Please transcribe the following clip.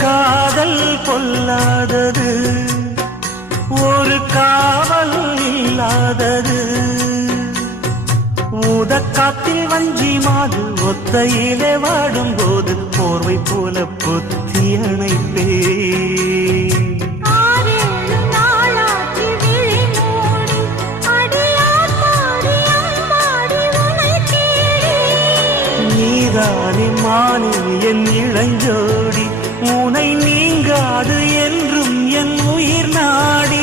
காதல் பொல்லாதது, ஒரு காவல் இல்லாதது. ஊதக்காத்தில் வஞ்சி மாது ஒத்தையிலே வாடும் போது போர்வை போல பொத்தி அணைப்பே. நீதானே மானே என் இளஞ்சோடி, உனை நீங்காது என்றும் என் உயிர் நாடி.